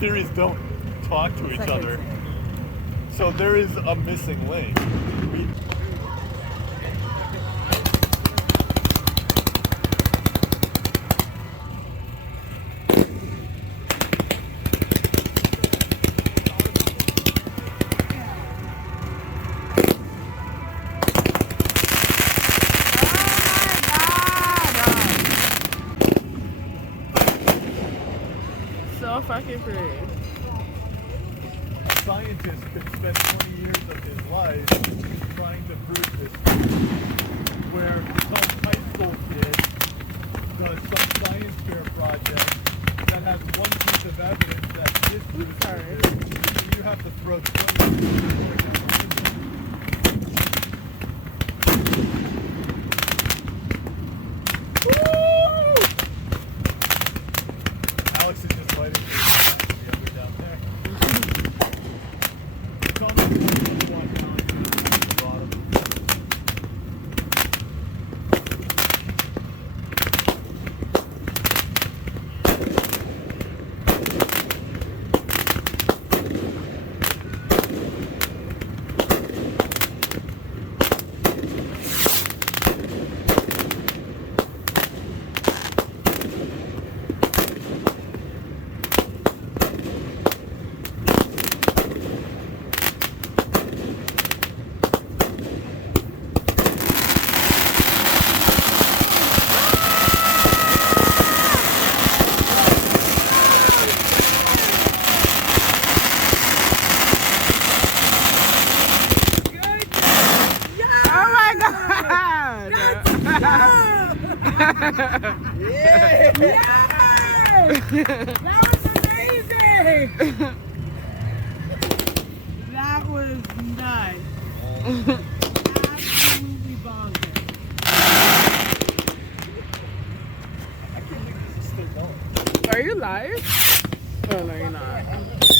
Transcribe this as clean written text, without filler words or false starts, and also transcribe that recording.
theories don't talk to each other. So there is a missing link. So fucking pretty. A scientist could spend 20 years of his life trying to prove this, where some high school kid does some science fair project that has one piece of evidence that disproves it, and you have to throw 20 years. Alex is just fighting for the other down there. It's almost like one at the bottom. Yes! That was amazing! That was nice. Absolutely bonkers. I can't believe this is still going. Are you live? Oh no, you're not.